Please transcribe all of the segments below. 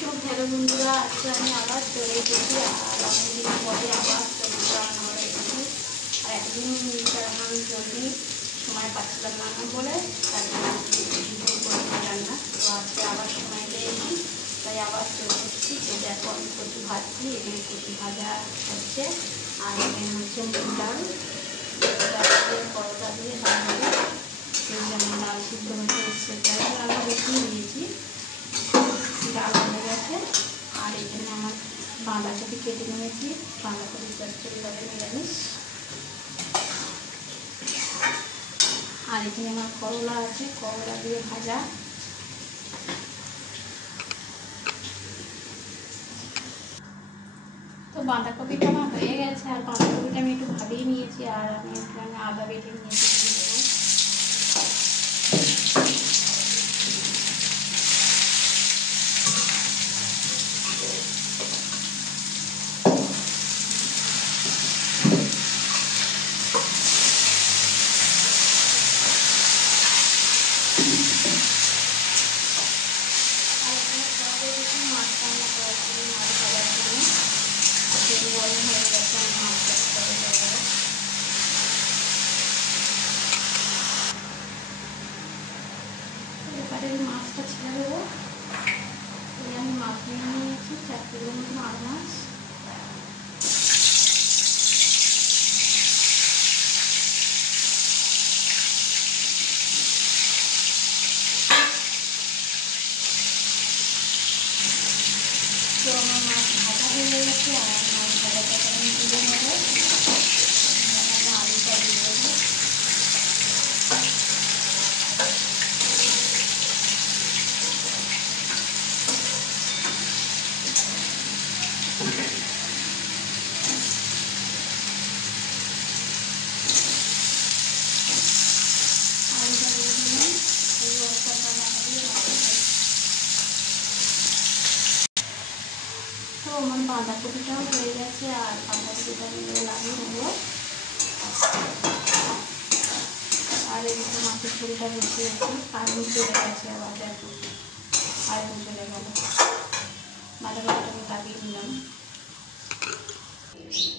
তো হ্যালো বন্ধুরা, আজকে আমি আবার চলে এসেছি আর অনেকদিন পরে আবার রান্নাঘরে এসেছি। আর একদিন রান্না জলদি সময় পাচ্ছিলাম না বলে তারপরে রান্না। তো আজকে আবার সময় পেয়েছি, তাই আবার চলে এসেছি। তো দেখো আমি কচু ভাজছি, এখানে কচু ভাজা হচ্ছে আর এখানে হচ্ছে মুগ ডাল করলা দিয়ে ডাল হবে। যেমন ডাল সিদ্ধ হয়ে সেটাই রান্না বসিয়ে দিয়েছি, ডাল হয়ে গেছে। আর এখানে আমার বাঁধাকপি কেটে নিয়েছি, বাঁধাকপি চচ্চড়ি হবে নিরামিষ। আর এখানে আমার করলা আছে, করলা দিয়ে ভাজা। তো বাঁধাকপিটা আমার হয়ে গেছে, আর বাঁধাকপিটা আমি একটু ভাবিয়ে নিয়েছি। আর আমি এখানে আদা বেটে নিয়েছি। এবারে মাছটা ছেড়ে দেবো। আমি মাছ নিয়ে নিয়েছি 4 কিলোর মতো আর মাছ। তো আমার মাছ ভাজা হয়ে গেছে, আর মাছ ভাজাটা আমি তুলে নেবো। আলুটা দিয়ে দেবো। তো আমার বাঁধাকপিটাও হয়ে গেছে, আর বাঁধাকপিটা আমি লাগিয়ে নেবো। আর এদিকে মাছের ঝোলটা বসিয়েছি, কারেন্ট চলে গেছে আবার দেখো, কারেন্ট চলে গেল। বাঁধাকপিটা আমি লাগিয়ে নিলাম।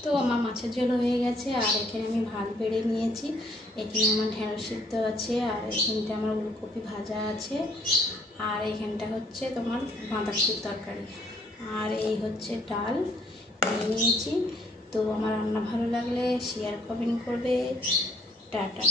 তো আমার মাছের ঝোল হয়ে গেছে, আর এখানে আমি ভাত বেড়ে নিয়েছি। এখানে আমার ঢেঁড়স সিদ্ধ আছে, আর এখানটা আমার উলকপি ভাজা আছে, আর এইখানটা হচ্ছে তোমার বাঁধাকপির তরকারি, আর এই হচ্ছে ডাল নিয়েছি। তো আমার রান্না ভালো লাগলে শেয়ার কমেন্ট করবে। টাটা।